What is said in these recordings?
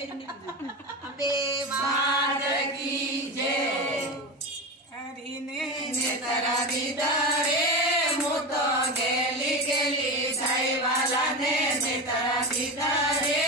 અંબે માત કી જય હરીને નેત્ર દીધા રે હું તો ગેલી ગેલી થઈ વાલાને નેત્ર દીધા રે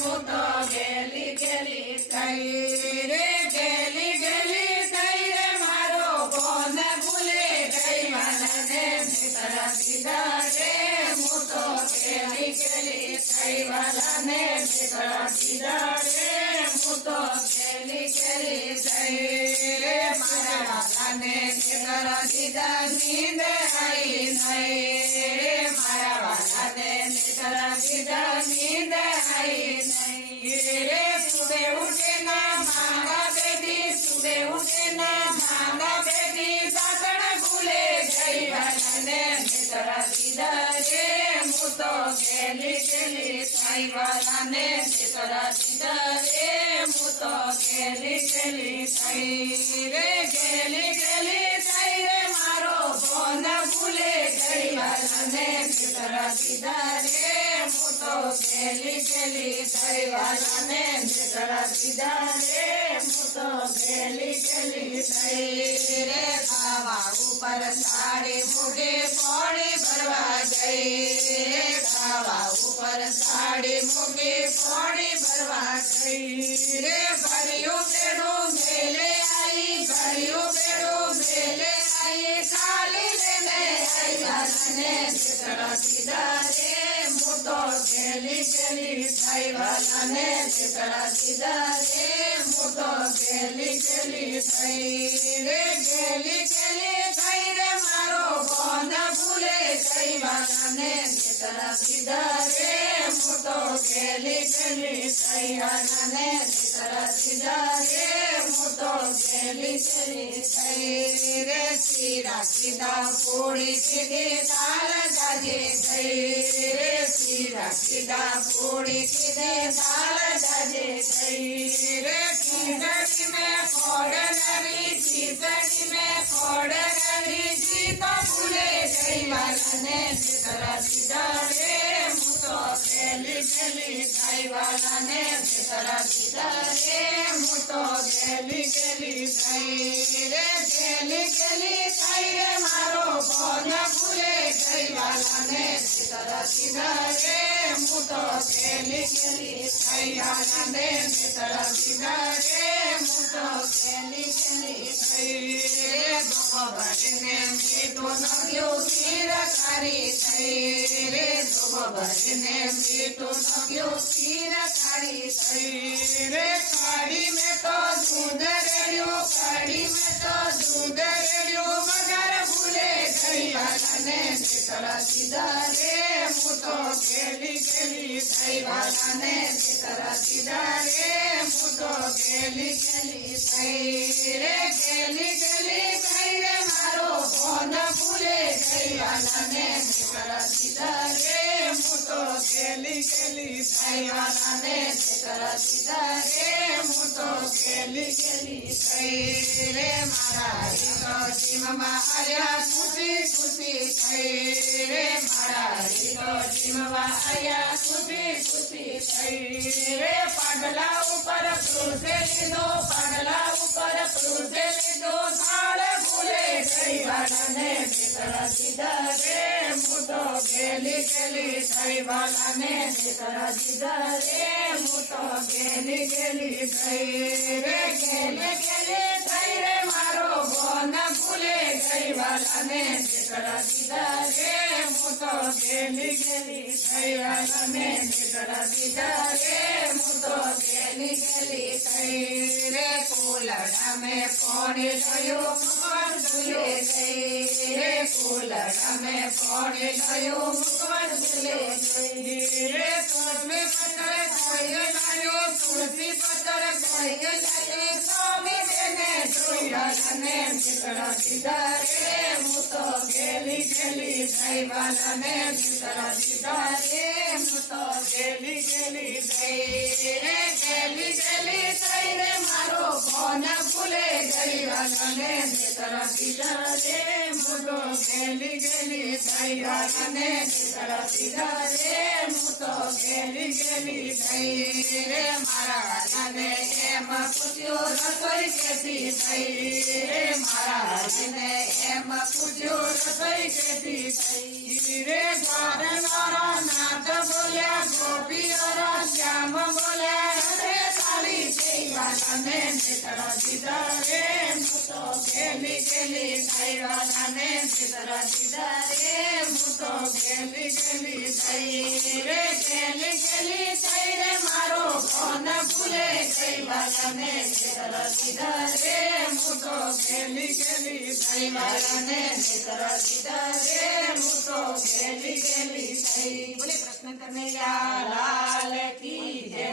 હું તો ગેલી ગેલી થઈ રે ગેલી ગેલી થઈ રે મારો કોણ ભૂલે ગઈ વાલાને નેત્ર દીધા રે હું તો ગેલી ગેલી થઈ વાલાને નેત્ર દીધા રે હું તો ગેલી ગેલી થઈ રે મારા વાલાને નેત્ર દીધા નીંદ આવી નહીં રે મારા વાલાને નેત્ર દીધા નીંદ આવી નહીં રે સુબે ઉઠે ના માંગા બેટી સુબે ઉઠે ના માંગા બેટી સાસણ ભૂલે ગઈ વાલાને નેત્ર દીધા રે હું તો ગેલી ગેલી થઈ વાલાને નેત્ર દીધા રે હું તો ગેલી ગેલી થઈ રે ગેલી ગેલી થઈ રે મારો કોણ ભૂલે ગઈ વાલાને નેત્ર દીધા રે હું તો ગેલી ગેલી થઈ વાલાને નેત્ર દીધા રે હું તો ગેલી ગેલી થઈ રે ખાવા ઉપર સાડી મૂકે પાણી ભરવા ગઈ રે ખાવા ઉપર સાડી મૂકે પાણી ભરવા ગઈ રે ભર્યું બેડું મેલે આવી ભર્યું બેડું મેલે આવી ખાલી લઈને આવી વાલાને નેત્ર દીધા રે હું તો ગેલી ગેલી થઈ વાલાને નેત્ર દીધા રે હું તો ગેલી ગેલી થઈ રે ગેલી ગેલી થઈ રે મારો કોણ ભૂલે ગઈ વાલાને નેત્ર દીધા રે હું તો ગેલી ગેલી થઈ વાલાને નેત્ર દીધા રે હું તો ગેલી ગેલી થઈ રે શીરા કીધા પૂરી કીધી દાલ દાજે ગઈ રે શીરા કીધા પૂરી કીધી દાલ દાજે ગઈ રે ખીચડી મેં ખોડ નવી ખીચડી મેં ખોડ નવી જીતો ભૂલે ગઈ વાલાને નેત્ર દીધા રે હું તો ગેલી ગેલી થઈ વાલાને નેત્ર દીધા રે હું તો ગેલી ગેલી થઈ રે ગેલી ગેલી થઈ રે મારો કોણ ભૂલે ગઈ વાલાને નેત્ર દીધા રે હું તો ગેલી ગેલી થઈ વાલાને નેત્ર દીધા રે હું તો ગેલી ગેલી થઈ રે ધોકો ભરીને મીઠું નવ્યું ખીર ખારી થઈ રે ધોકો ભરીને મીઠું નવ્યું ખીર ખારી થઈ રે કાઢી મેં તો દૂધ રેડ્યું કાઢી મેં તો દૂધ રેડ્યું મગર ભૂલે ગઈ વાલાને નેત્ર દીધા રે હું તો ગેલી ગેલી થઈ વાલાને નેત્ર દીધા રે હું તો ગેલી ગેલી થઈ રે ગેલી ગેલી થઈ રે મારો કોણ ભૂલે ગઈ વાલાને નેત્ર દીધા રે હું તો ગેલી ગેલી થઈ વાલાને નેત્ર દીધા રે હું તો ગેલી ગેલી થઈ રે મારા રીતો જીમમાં આયા ખુશી ખુશી થઈ રે મારા રીતો જીમમાં આયા ખુશી ખુશી થઈ રે પાડલા ઉપર ક્રુસે લીધો પાડલા ઉપર ક્રુસે લીધો થાળ ભૂલે ગઈ વાલાને નેત્ર દીધા રે હું તો ગેલી ગેલી થઈ વાલાને નેત્ર દીધા રે હું તો ગેલી ગેલી થઈ રે ગેલી ગેલી થઈ રે મારો કોણ ભૂલે ગઈ વાલાને નેત્ર દીધા રે હું તો ગેલી ગેલી થઈ વાલાને નેત્ર દીધા રે હું તો ગેલી ગેલી થઈ રે કુલડા મેં પાણી જોયું મુખવટ ભૂલે ગઈ રે કુલડા મેં પાણી જોયું મુખવટ ભૂલે ગઈ રે તુલસી પત્ર ખાઈ લાયો તુલસી પત્ર ખાઈ લાયો સ્વામી બેને જોઈ વાલાને નેત્ર દીધા રે હું તો ગેલી ગેલી થઈ વાલાને નેત્ર દીધા રે હું તો ગેલી ગેલી થઈ રે ગેલી ગેલી થઈ રે મારો કોણ ભૂલે ગઈ વાલાને નેત્ર દીધા રે હું તો ગેલી ગેલી થઈ વાલાને નેત્ર દીધા રે હું તો ગેલી ગેલી થઈ રે મહારાજને એમ પૂછ્યું રસોઈ કેથી થઈ રે મહારાજને એમ પૂછ્યું રસોઈ કેથી થઈ રે દ્વારનારા નાથ બોલ્યા ગોપીઓરા શ્યામ બોલ્યા રે તાળી કૈવાલાને નેત્ર દીધા રે હું તો ગેલી ગેલી કૈવાલાને નેત્ર દીધા રે હું તો ગેલી ગેલી થઈ રે ગેલી ગેલી થઈ રે મારો કોન ભૂલે કૈવાલાને નેત્ર દીધા રે હું તો ગેલી ગેલી કૈવાલાને નેત્ર દીધા રે હું તો ગેલી ગેલી થઈ બોલે કૃષ્ણ કનૈયા લાલ કી જય